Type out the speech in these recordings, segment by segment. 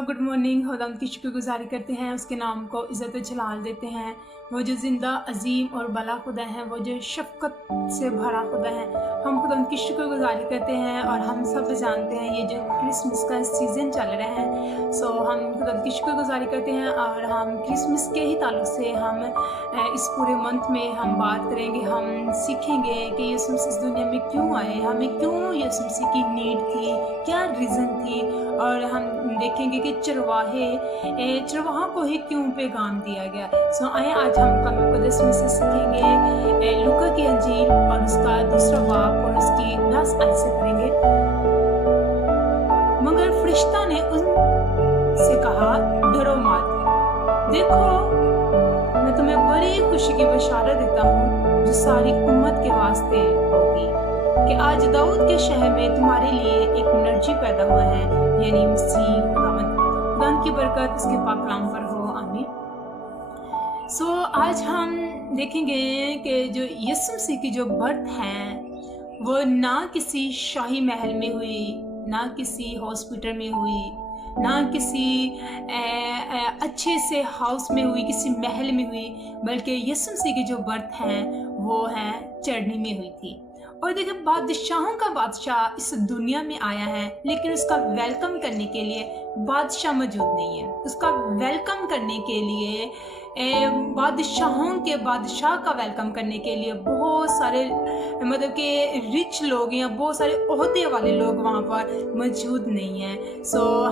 Good morning. खुदावंद की शुक्रगुजारी करते हैं, उसके नाम को इज़्ज़त व जलाल देते हैं। वो जो ज़िंदा अजीम और भला खुदा है, वो जो शफ़क़त से भरा खुदा है, हम खुदावंद की शुक्रगुजारी करते हैं। और हम सब जानते हैं ये जो क्रिसमस का सीज़न चल रहा है, हम खुदावंद की शुक्रगुजारी करते हैं। और हम क्रिसमस के ही ताल्लुक़ से हम इस पूरे मंथ में हम बात करेंगे, हम सीखेंगे कि यीशु मसीह इस दुनिया में क्यों आए, हमें क्यों यीशु मसीह की नीड थी, क्या रीज़न थी। और हम देखेंगे कि चरवाहा को ही क्यों पैगाम दिया गया। आए आज हम कलाम मुक़द्दस में से सीखेंगे लूका की अंजील और उसका दूसरा बाब और उसकी 10 आयत से पढ़ेंगे। मगर फरिश्ता ने उनसे कहा, डरो मत, देखो मैं तुम्हें बड़ी खुशी की बशारत देता हूँ जो सारी उम्मत के वास्ते होगी, कि आज दाऊद के शहर में तुम्हारे लिए एक नरजी पैदा हुआ है, यानी मसीह खुदावंद की बरकत उसके पाक कलाम पर हो, आमीन। आज हम देखेंगे कि जो यीशु मसीह की जो बर्थ है वो ना किसी शाही महल में हुई, ना किसी हॉस्पिटल में हुई, ना किसी अच्छे से हाउस में हुई, किसी महल में हुई, बल्कि यीशु मसीह की जो बर्थ है वो है चरनी में हुई थी। और देखिए, बादशाहों का बादशाह इस दुनिया में आया है, लेकिन उसका वेलकम करने के लिए बादशाह मौजूद नहीं है। उसका वेलकम करने के लिए बादशाहों के बादशाह का वेलकम करने के लिए बहुत सारे मतलब कि रिच लोग या बहुत सारे ओहदे वाले लोग वहाँ पर मौजूद नहीं हैं।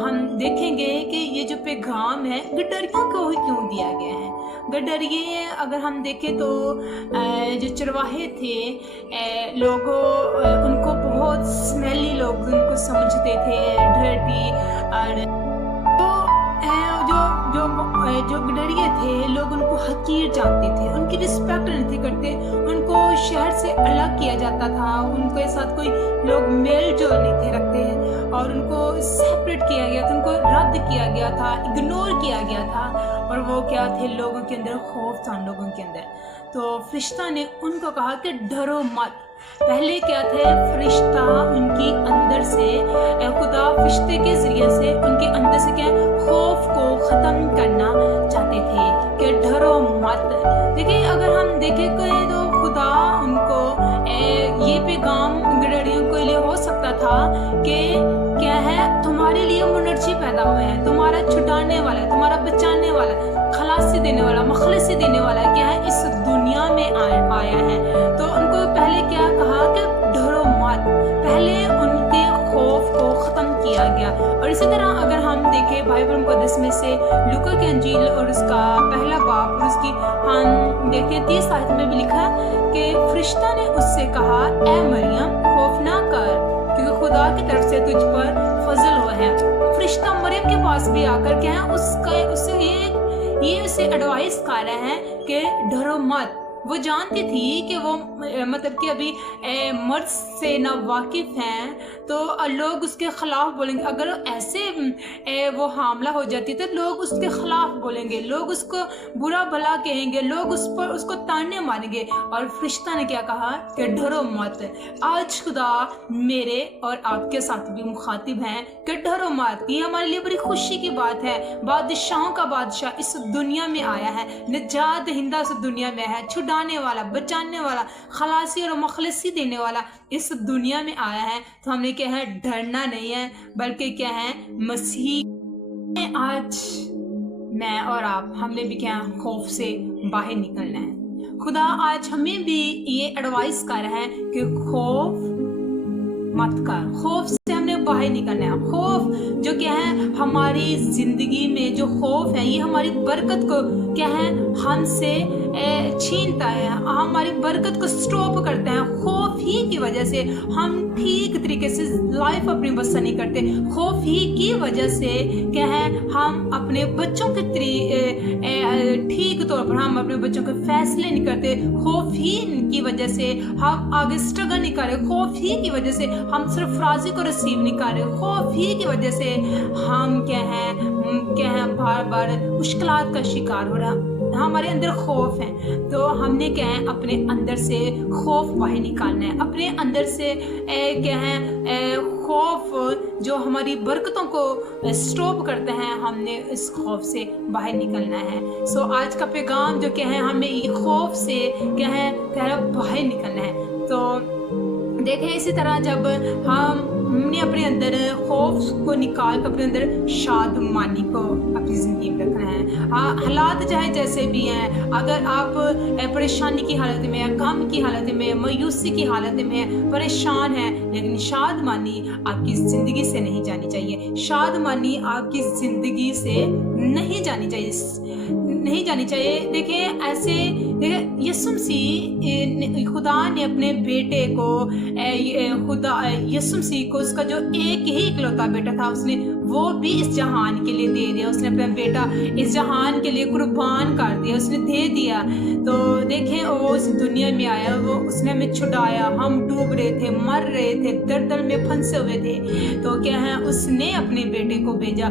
हम देखेंगे कि ये जो पैगाम है गडरियों को ही क्यों दिया गया है। गडरिये अगर हम देखें तो जो चरवाहे थे लोगों उनको बहुत स्मेली लोग उनको समझते थे, डर्टी। और जो गडरिये थे लोग उनको हकीर जानते थे, उनकी रिस्पेक्ट नहीं थी करते, उनको शहर से अलग किया जाता था, उनके साथ कोई लोग मेल जोल नहीं थे रखते और उनको सेपरेट किया गया था, उनको रद्द किया गया था, इग्नोर किया गया था। और वो क्या थे, लोगों के अंदर खौफ था लोगों के अंदर। तो फरिश्ता ने उनको कहा कि डरो मत। पहले क्या थे, फरिश्ता उनकी अंदर से खुदा फरिश्ते के जरिए से उनके अंदर से क्या खौफ को ख़त्म करना चाहते थे कि डरो मत। देखिए, अगर हम देखें तो खुदा उनको ये पैगाम गडरियों के लिए हो सकता था कि क्या है, तुम्हारे लिए मुनर्जी पैदा हुए हैं, तुम्हारा छुड़ाने वाला, तुम्हारा बचाने वाला, खलासी देने वाला, मखलसी देने वाला क्या है, इस दुनिया में आया है। तो उनको पहले क्या कहा कि डरो मत, पहले उनके खौफ को ख़त्म किया गया। और इसी तरह अगर हम देखें बाइबल मुक़द्दस में से लूका की अंजील और उसका पहला बाब और उसकी हम देखते हैं 30 आयत में भी लिखा कि फरिश्ता ने उससे कहा, ए मरियम खौफ ना कर, क्योंकि खुदा की तरफ से तुझ पर फजल हुआ है। फरिश्ता मरियम के पास भी आकर क्या है, ये उसे एडवाइस कर रहे हैं कि डरो मत। वो जानती थी कि वो मतलब कि अभी मर्द से ना वाकिफ़ हैं, तो लोग उसके ख़िलाफ़ बोलेंगे। अगर ऐसे वो हामला हो जाती तो लोग उसके ख़िलाफ़ बोलेंगे, लोग उसको बुरा भला कहेंगे, लोग उसको ताने मारेंगे। और फरिश्ता ने क्या कहा कि डरो मत। आज खुदा मेरे और आपके साथ भी मुखातिब हैं कि डरो मत। ये हमारे लिए बड़ी खुशी की बात है। बादशाहों का बादशाह इस दुनिया में आया है, निजात दहिंदा इस दुनिया में है, छुड़ाने वाला, बचाने वाला, खलासी और मखलसी देने वाला इस दुनिया में आया है। तो हमने क्या है, डरना नहीं है, बल्कि क्या है, मसीह। आज मैं और आप हमने भी क्या खौफ से बाहर निकलना है। खुदा आज हमें भी ये एडवाइस कर रहा है कि खौफ मत कर, खौफ से हमने बाहर निकलना है। खौफ जो क्या है हमारी जिंदगी में, जो खौफ है ये हमारी बरकत को क्या है हमसे छीनता है, हमारी बरकत को स्टॉप करता है। खौफ ही की वजह से हम ठीक तरीके से लाइफ अपनी बसर नहीं करते। खौफ ही की वजह से क्या है, हम अपने बच्चों के ठीक तौर पर हम अपने बच्चों के फैसले नहीं करते। खौफ ही की वजह से हम आगे स्ट्रगल नहीं कर रहे। खौफ ही की वजह से हम सरफराजी को रिसीव नहीं कर रहे। खौफ ही की वजह से हम क्या है बार बार मुश्किलात का शिकार हो रहा, हमारे अंदर खौफ है। तो हमने क्या है, अपने अंदर से खौफ बाहर निकालना है, अपने अंदर से क्या है खौफ जो हमारी बरकतों को स्टॉप करते हैं, हमने इस खौफ से बाहर निकलना है। सो आज का पैगाम जो क्या है, हमें ये खौफ से क्या है बाहर निकलना है। तो देखें, इसी तरह जब हमने अपने अंदर खौफ को निकाल कर अपने अंदर शादमानी को अपनी ज़िंदगी में रखना है। हालात चाहे जैसे भी हैं, अगर आप परेशानी की हालत में, गम की हालत में, मायूसी की हालत में परेशान हैं, लेकिन शादमानी आपकी ज़िंदगी से नहीं जानी चाहिए। शादमानी आपकी ज़िंदगी से नहीं जानी चाहिए। देखें, ऐसे यीशु मसीह, खुदा ने अपने बेटे को, यीशु मसीह को उसका जो एक ही इकलौता बेटा था, उसने वो भी इस जहान के लिए दे दिया। उसने अपना बेटा इस जहान के लिए कुर्बान कर दिया, उसने दे दिया। तो देखें, वो इस दुनिया में आया, वो उसने हमें छुड़ाया। हम डूब रहे थे, मर रहे थे, दलदल में फंसे हुए थे, तो क्या है, उसने अपने बेटे को भेजा।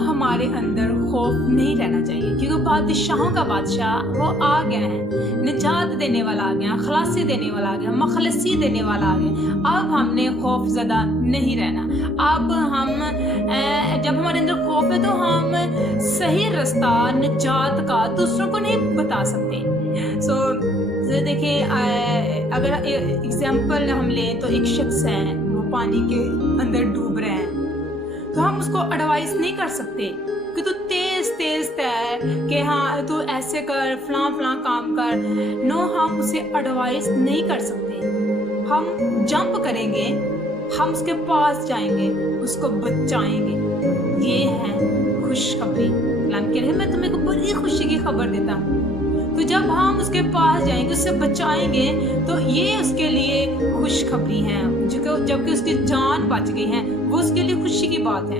हमारे अंदर खौफ नहीं रहना चाहिए, क्योंकि बादशाहों का बादशाह वो आ गया है, निजात देने वाला आ गया, खलासी देने वाला आ गया, मखलसी देने वाला आ गया। अब हमने खौफ ज़्यादा नहीं रहना। अब हम जब हमारे अंदर खौफ है, तो हम सही रास्ता निजात का दूसरों को नहीं बता सकते। सो देखिए, अगर एग्जाम्पल हम लें, तो एक शख्स है, वो पानी के अंदर डूब रहे हैं, तो हम उसको एडवाइस नहीं कर सकते कि तू तेज तैर, कि हाँ तू ऐसे कर, फलां काम कर। नो, हम उसे एडवाइस नहीं कर सकते। हम जंप करेंगे, हम उसके पास जाएंगे, उसको बचाएंगे। ये है खुशखबरी। कलाम कह रहे हैं, मैं तुम्हें को बड़ी खुशी की खबर देता हूँ। तो जब हम उसके पास जाएंगे, उससे बचाएंगे, तो ये उसके लिए खुशखबरी है। जबकि उसकी जान बच गई है, वो उसके लिए खुशी की बात है।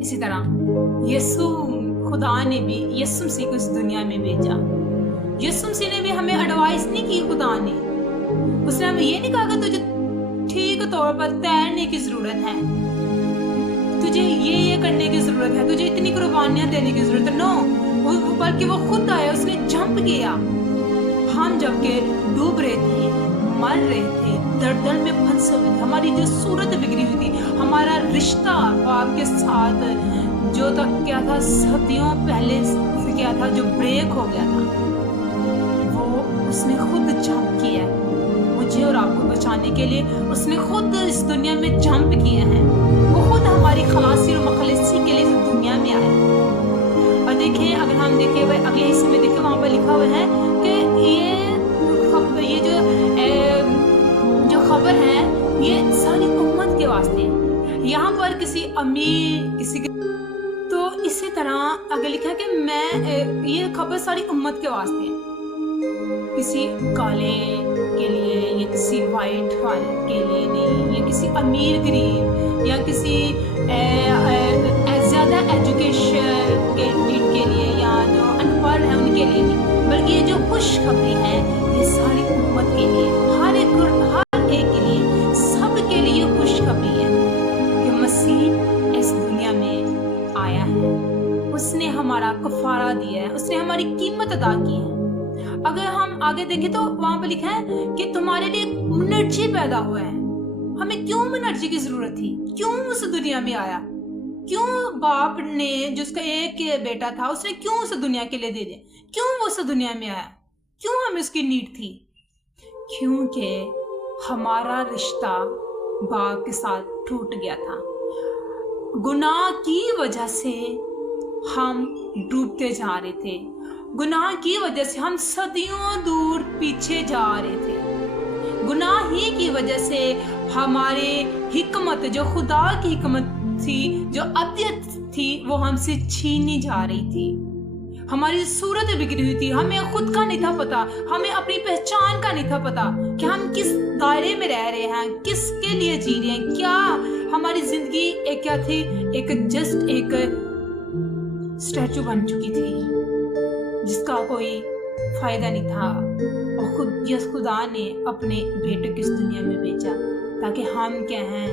इसी तरह यीशु, खुदा ने भी यीशु मसीह को इस दुनिया में भेजा। यीशु मसीह ने भी हमें एडवाइस नहीं की। खुदा ने, उसने हमें ये नहीं कहा कि तुझे ठीक तौर पर तैरने की जरूरत है, तुझे ये करने की जरूरत है, तुझे इतनी कुर्बानियां देने की जरूरत है। नो, बल्कि वो खुद आया, उसने जंप किया। हम जबकि डूब रहे थे, मर रहे थे, दलदल में फंसे हुए थे, हमारी जो सूरत बिगड़ी हुई थी, हमारा रिश्ता बाप के साथ जो तक क्या था, सदियों पहले से क्या था, जो ब्रेक हो गया था, वो उसने खुद जंप किया। मुझे और आपको बचाने के लिए उसने खुद इस दुनिया में जंप किया है। वो खुद हमारी खलासी और मखलसी के लिए इस दुनिया में आया। और देखिए, अगर हम देखें भाई अगले हिस्से में, देखिए वहाँ पर लिखा हुआ है कि ये जो खबर है, ये सारी उम्मत के वास्ते है। यहाँ पर किसी अमीर, किसी के, तो इसी तरह आगे लिखा है कि ये खबर सारी उम्मत के वास्ते है। किसी काले के लिए या किसी वाइट वाले के लिए नहीं, या किसी अमीर गरीब या किसी ज़्यादा एजुकेशन के लिए या जो अनपढ़ है उनके लिए नहीं, बल्कि ये जो खुशखबरी है, ये सारी उम्मत के लिए, हर एक के लिए, सब के लिए खुशखबरी है कि मसीह इस दुनिया में आया है। उसने हमारा कफारा दिया है, उसने हमारी कीमत अदा की है। अगर हम आगे देखें तो वहां पर लिखा है कि तुम्हारे लिए एनर्जी पैदा हुआ है। हमें क्यों एनर्जी की जरूरत थी? क्यों उस दुनिया में आया? क्यों बाप ने, जिसका एक बेटा था, उसने क्यों उस दुनिया के लिए दे दिया? क्यों वो उस दुनिया में आया? क्यों हमें उसकी नीड थी? क्योंकि हमारा रिश्ता बाप के साथ टूट गया था। गुनाह की वजह से हम डूबते जा रहे थे, गुनाह की वजह से हम सदियों दूर पीछे जा रहे थे, गुनाह ही की वजह से हमारे हिकमत, जो खुदा की हिकमत थी, जो अब्दियत थी, वो हमसे छीनी जा रही थी। हमारी सूरत बिगड़ी हुई थी, हमें खुद का नहीं था पता, हमें अपनी पहचान का नहीं था पता कि हम किस दायरे में रह रहे हैं, किसके लिए जी रहे हैं, क्या हमारी जिंदगी एक क्या थी, एक जस्ट एक स्टैचू बन चुकी थी जिसका कोई फायदा नहीं था। और खुदा ने अपने बेटे को इस दुनिया में भेजा ताकि हम क्या हैं,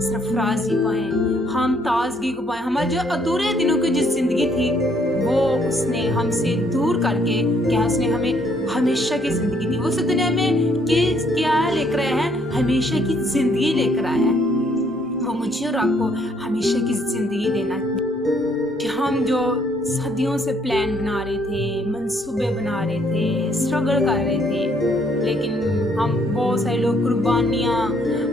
सरफराजी पाएं, हम ताजगी को पाएं। हमारे जो अधूरे दिनों की जिस जिंदगी थी, वो उसने हमसे दूर करके क्या, उसने हमें हमेशा की जिंदगी दी। वो इस दुनिया में क्या लेकर आया है? हमेशा की जिंदगी लेकर आया है। मुझे और आपको हमेशा की ज़िंदगी देना कि हम जो सदियों से प्लान बना रहे थे, मंसूबे बना रहे थे, स्ट्रगल कर रहे थे, लेकिन हम बहुत सारे लोग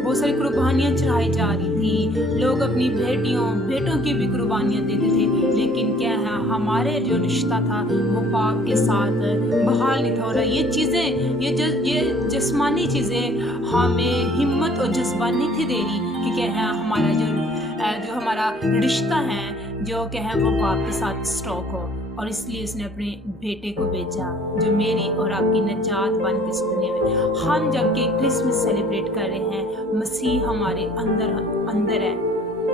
बहुत सारी कुर्बानियाँ चढ़ाई जा रही थी। लोग अपनी बेटों की भी कुर्बानियाँ देते थे, लेकिन क्या है, हमारे जो रिश्ता था वो पाप के साथ बहाल नहीं था हो रहा। ये चीज़ें, ये जिस्मानी चीज़ें हमें हिम्मत और जज्बा नहीं थी दे रही कि क्या है, हमारा जो हमारा रिश्ता है जो क्या है वो पाप के साथ स्टॉक हो। और इसलिए उसने अपने बेटे को भेजा जो मेरी और आपकी निजात बन के इस दुनिया में। हम जब कि क्रिसमस सेलिब्रेट कर रहे हैं, मसीह हमारे अंदर है,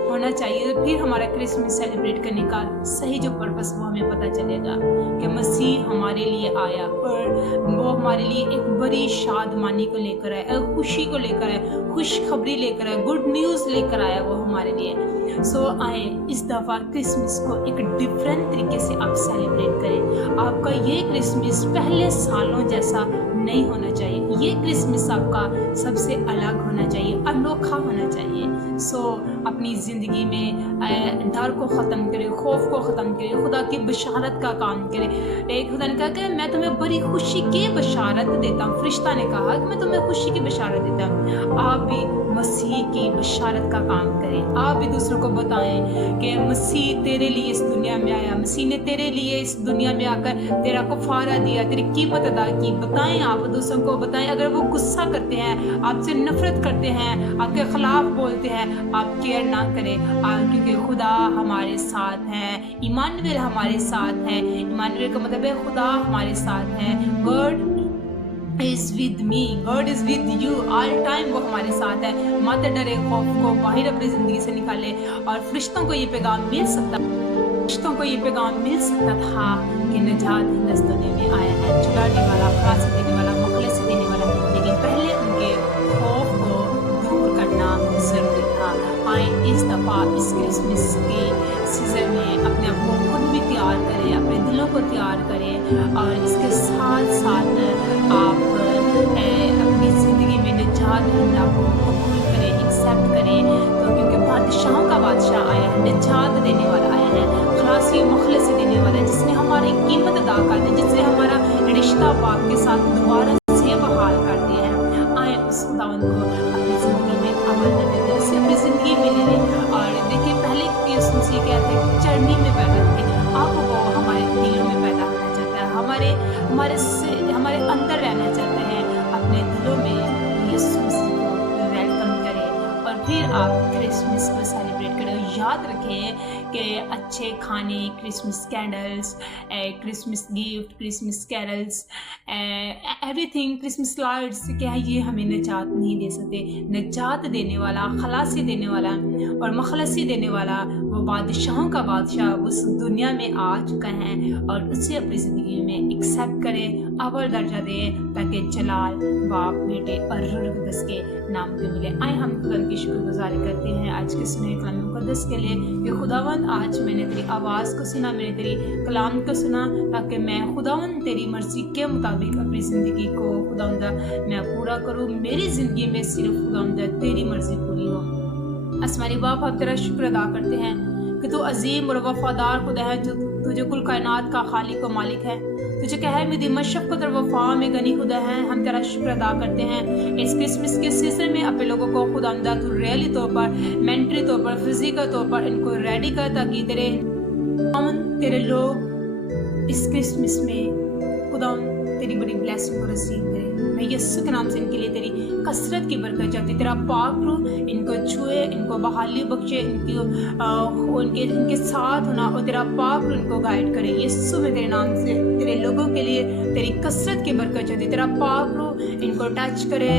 होना चाहिए, फिर हमारा क्रिसमस सेलिब्रेट करने का सही जो पर्पस वो हमें पता चलेगा कि मसीह हमारे लिए आया और वो हमारे लिए एक बड़ी शादमानी को लेकर आया, खुशी को लेकर आया, खुशखबरी लेकर आया, गुड न्यूज़ लेकर आया वो हमारे लिए। आए इस दफ़ा क्रिसमस को एक डिफरेंट तरीके से आप सेलिब्रेट करें। आपका ये क्रिसमस पहले सालों जैसा नहीं होना चाहिए। ये क्रिसमस आपका सबसे अलग होना चाहिए, अनोखा होना चाहिए। अपनी ज़िंदगी में डर को ख़त्म करें, खौफ को ख़त्म करें, खुदा की बशारत का काम करें। एक खुदा ने कहा कि मैं तुम्हें बड़ी खुशी की बशारत देता हूँ। फरिश्ता ने कहा कि मैं तुम्हें खुशी की बशारत देता हूँ। आप भी मसीह की बशारत का काम करें। आप भी दूसरों को बताएं कि मसीह तेरे लिए इस दुनिया में आया, मसीह ने तेरे लिए इस दुनिया में आकर तेरा कफारा दिया, तेरी कीमत अदा की। बताएं, आप दूसरों को बताएं। अगर वो गुस्सा करते हैं, आपसे नफरत करते हैं, आपके खिलाफ बोलते हैं, आप केयर ना करें, क्योंकि खुदा हमारे साथ है। इमानुएल हमारे साथ है। इमानुएल का मतलब है खुदा हमारे साथ है। God is with me, God is with you all time। वो हमारे साथ है। मत डरे, खौफ को बाहर अपनी ज़िंदगी से निकाले। और फरिश्तों को ये पैगाम मिल सकता था कि निजात इस दुनिया में आया है, छुड़ाने वाला, खलासी देने वाला, मुखलिस देने वाला। लेकिन पहले उनके खौफ को दूर करना ज़रूरी था। आए इस दफ़ा इस क्रिसमस के सीज़न में अपने आप को खुद भी तैयार करें, अपने दिलों को तैयार करें, और इसके साथ साथ आप अपनी ज़िंदगी में निजात अल्लाह को कबूल करें, एक्सेप्ट करें। तो क्योंकि बादशाहों का बादशाह आया है, निजात देने वाला आया है, खलासी मुखलिस देने वाला है, जिसने हमारी कीमत अदा कर दी, जिसने हमारा रिश्ता बाप के साथ दोबारा से बहाल कर दिया है। आए उस खुदावंद को अपनी ज़िंदगी में अमल करने दें, उसे अपनी ज़िंदगी में ले लें। और देखिए, पहले यीशु मसीह क्या थे, चरनी में पैदा थे। अब वो हमारे दिलों में पैदा होना चाहता है, हमारे अंदर रहना चाहते हैं। अपने दिलों में यीशु मसीह को वेलकम करें और फिर आप क्रिसमस को सेलिब्रेट करें। याद रखें कि अच्छे खाने, Christmas candles, Christmas gift, Christmas carols, everything, Christmas lights, क्या है, ये हमें निजात नहीं दे सकते। निजात देने वाला, खलासी देने वाला और मखलसी देने वाला, वो बादशाहों का बादशाह उस दुनिया में आ चुका है, और उसे अपनी ज़िंदगी में एक्सेप्ट करें, अव्वल दर्जा दें, ताकि जलाल बाप, बेटे और रूह कुद्दस के नाम पे मिले। आए हम खुदा की शुक्रगुजारी करते हैं आज के सुने कलाम मुक़द्दस के लिए कि खुदावंद, आज मैंने तेरी आवाज़ को सुना, मैंने तेरी कलाम को सुना, ताकि मैं खुदावंद तेरी मर्ज़ी के मुताबिक अपनी ज़िंदगी को खुदावंद मैं पूरा करूँ। मेरी ज़िंदगी में सिर्फ खुदावंद तेरी मर्ज़ी पूरी हो। आसमानी बाप, हम तेरा शुक्र अदा करते हैं कि तू अजीम और वफादार खुदा है, जो तुझे कुल कायनात का खालिक व मालिक है। तुझे कह है मेरी मशक्क़त और वफ़ा में गनी खुदा है। हम तेरा शुक्र अदा करते हैं इस क्रिसमस के सीज़न में अपने लोगों को खुदावंद तू रियली तौर पर, मेंटली तौर पर, फिजिकल तौर पर इनको रेडी कर, ताकि तेरे लोग इस क्रिसमस में खुदावंद तेरी बड़ी ब्लेसिंग को रिसीव करें। मैं यीशु के नाम से इनके लिए तेरी कसरत की बरकत चाहती, तेरा पाक रूह इनको छुए, इनको बहाली बख्शे, इनके साथ होना, और तेरा पाक रूह इनको गाइड करे। यीशु में तेरे नाम से तेरे लोगों के लिए तेरी कसरत की बरकत चाहती, तेरा पाक रूह इनको टच करे।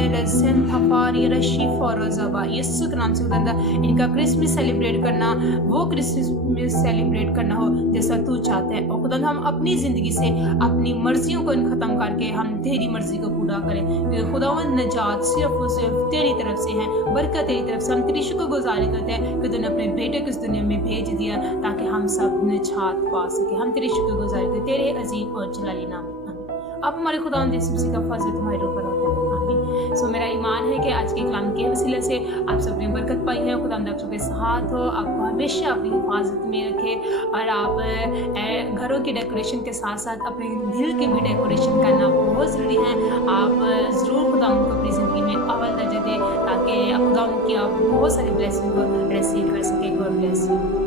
यीशु के नाम से खुदा इनका क्रिसमस सेलिब्रेट करना, वो क्रिसमस सेलिब्रेट करना हो जैसा तू चाहता है। और खुदा हम अपनी ज़िंदगी से अपनी मर्जियों को ख़त्म करके हम तेरी मर्जी को पूरा करें, क्योंकि खुदावंद निजात सिर्फ और सिर्फ तेरी तरफ से है, बरकत तेरी तरफ से। हम तेरी शुक्रगुजारी करते हैं कि तूने अपने बेटे को इस दुनिया में भेज दिया ताकि हम सब निजात पा सके। हम तेरी शुक्रगुजारी करते तेरे अजीम और जलाली नाम में। अब हमारे खुदावंद यीशु मसीह का फजल तुम्हारे ऊपर होता है। आमीन। सो मेरा ईमान है कि आज के कलाम के वसीले से आप सब ने बरकत पाई है। खुदावंद आप सबके साथ हो, आपको हमेशा अपनी हिफाजत में रखे और आप घरों की डेकोरेशन के साथ साथ अपने दिल की भी डेकोरेशन करना बहुत ज़रूरी है। आप ज़रूर खुदावंद को अपनी ज़िंदगी में अव्वल दर्जा दें ताकि खुदावंद की आप बहुत सारी ब्लेसिंग को रिसीव कर सकें। God bless you.